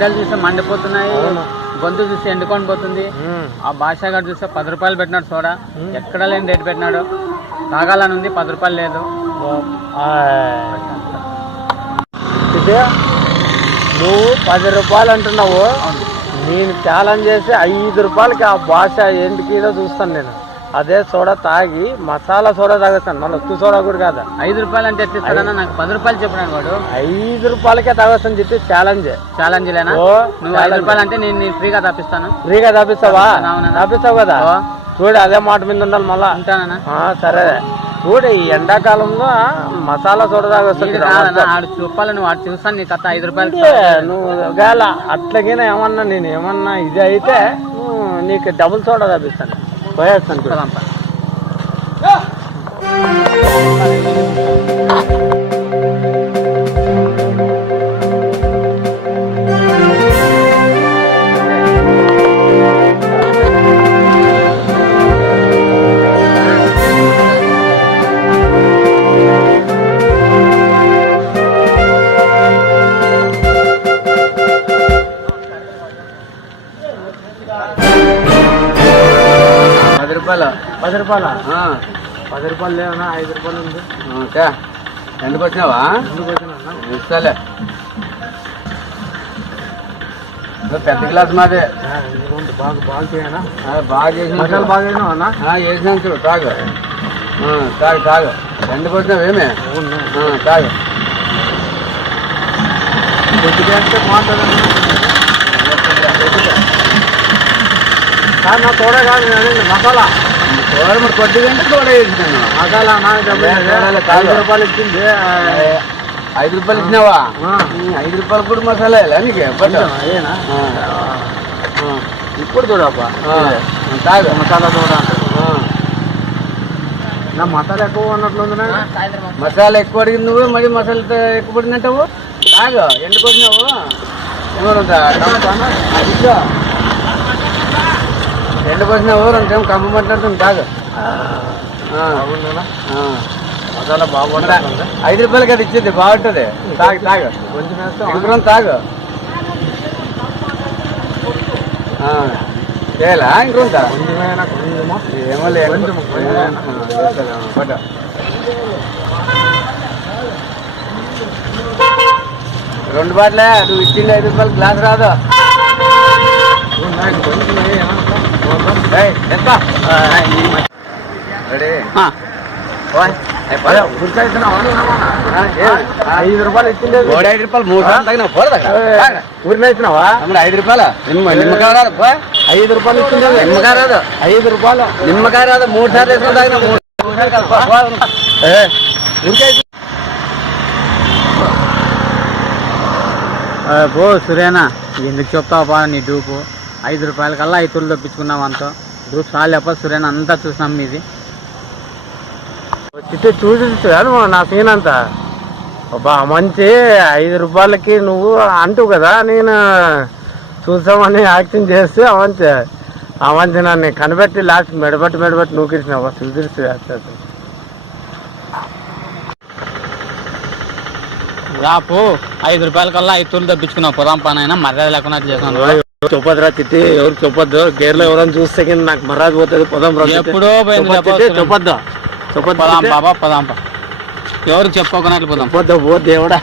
గుండెలు చూస్తే మండిపోతున్నాయి. గొంతు చూస్తే ఎండుకొని పోతుంది. ఆ భాష గారు చూస్తే పది రూపాయలు పెట్టినాడు సోడా. ఎక్కడ లేని రేటు పెట్టినాడు. తాగాలని ఉంది పది రూపాయలు లేదు. నువ్వు పది రూపాయలు అంటున్నావు. నేను ఛాలెంజ్ చేసి ఐదు రూపాయలకి ఆ భాష ఎందుకు ఏదో చూస్తాను నేను. అదే సోడా తాగి మసాలా సోడా తాగొస్తాను. మళ్ళీ ఉత్తు సోడా కూడా కాదు. ఐదు రూపాయలు అంటే ఎట్టిస్తాడన్నా నాకు పది రూపాయలు చెప్పినాడు వాడు. ఐదు రూపాయలకే తాగొస్తాను చెప్పి ఛాలెంజ్ ఛాలెంజ్ లేనా నువ్వు ఐదు రూపాయలు అంటే నేను ఫ్రీగా తప్పిస్తాను ఫ్రీగా తాపిస్తావా? అవునన్నా. తాపిస్తావు కదా. చూడు అదే మాట మీద ఉండాలి మళ్ళా. ఉంటానన్నా. ఆ, సరే. చూడు ఈ ఎండాకాలంలో మసాలా సోడా నీకు కాదన్నా ఆడు చెప్పాలి నువ్వు ఆడు చూస్తాను నీ కథ ఐదు రూపాయలు నువ్వు గాల అట్లాగైనా ఏమన్నా నేను ఏమన్నా ఇది అయితే నీకు డబుల్ సోడా తప్పిస్తాను పోయేస్తాను చూడు. రూపాయలు? పది రూపాయల? పది రూపాయలు లేవనా ఐదు రూపాయలు ఉంది. ఓకే. ఎందుకు వచ్చినావా ఎందుకు వచ్చినా ఇస్తాలే పెద్ద గ్లాస్ మాదే. బాగా బాగా చేయనా? బాగా చేసిన మసాలా బాగా అన్న? చేసినాను చూడు. తాగు. తాగు తాగు. ఎందుకు వచ్చినావు ఏమే? తాగు. కొద్దిగా అంటే మాట్లాడన్నా కాదు నా తోడే కాదు నేను మసాలా. మరి కొద్దిగా అంటే కూడా వేసినాను. మసాలా నా. ఐదు రూపాయలు ఇచ్చింది ఐదు రూపాయలు ఇచ్చినావా? ఐదు రూపాయలు కూడా మసాలా నీకు పట్టు. అదేనా. ఇప్పుడు చూడప్ప తాగు. మసాలా తోడ. నా మసాలా ఎక్కువ ఉన్నట్లుంది నా మసాలా ఎక్కువ అడిగింది నువ్వు మరి మసాలా ఎక్కువ పడినట్టావు తాగు. ఎందుకు వచ్చినావు ఏమన్నా రెండు కమ్మ మాట్లాడుతుంది తాగు ఆ, అవునా ఆ. మసాలా ఐదు రూపాయలకి అది ఇచ్చింది? బాగుంటుంది. తాగు తాగు. కొంచెం తాగు. చేయాలా కొంచెమా? ఏమో లేదు. రెండు బాట్లే. నువ్వు ఇచ్చింది ఐదు రూపాయలు గ్లాస్ రాదు. ఐదు రూపాయలు ఇచ్చింది ఓడి ఐదు రూపాయలు మూడు సార్లు తగిన పోదా. ఊరిని ఇచ్చినావా? ఐదు రూపాయలు. నిమ్మ నిమ్మకాయ రాదు పో. ఐదు రూపాయలు ఇచ్చింది నిమ్మకాయ రాదు. ఐదు రూపాయలు. నిమ్మకాయ రాదు మూడు సార్లు వేసుకొని తాగిన మూడు పో, సురేనా ఎందుకు చెప్తావు నీ డూపు? ఐదు రూపాయల కల్లా ఐదు తులు తప్పించుకున్నావు అంతా. చాలు చెప్ప సురేనా అంతా చూసినాం మీది. చిట్టి చూసి నా సీన్ అంతా. అబ్బా మంచి ఐదు రూపాయలకి నువ్వు అంటూ కదా నేను చూసామని యాక్టింగ్ చేస్తే అవంతి. అవంతి నన్ను కనిపెట్టి లాస్ట్ మెడబట్టి మెడబట్టి నూకిరిసినావా. చూసి రాపు ఐదు రూపాయల కల్లా ఐదు తులు తప్పించుకున్నావు. పొదాం పనైనా మర్యాద లేకుండా చేసినాను చెప్పదురా చిట్టి ఎవరు చెప్పొద్దు గేర్లో ఎవరైనా చూస్తే కింద నాకు మర్రాదు పోతుంది పొదం. ఎప్పుడో చెప్పొద్దు చెప్పొద్దు. బాబా పొదాం పా. ఎవరు చెప్పుకోకున్నట్లు పోదాం. చెప్పొద్దు పో దేవుడా.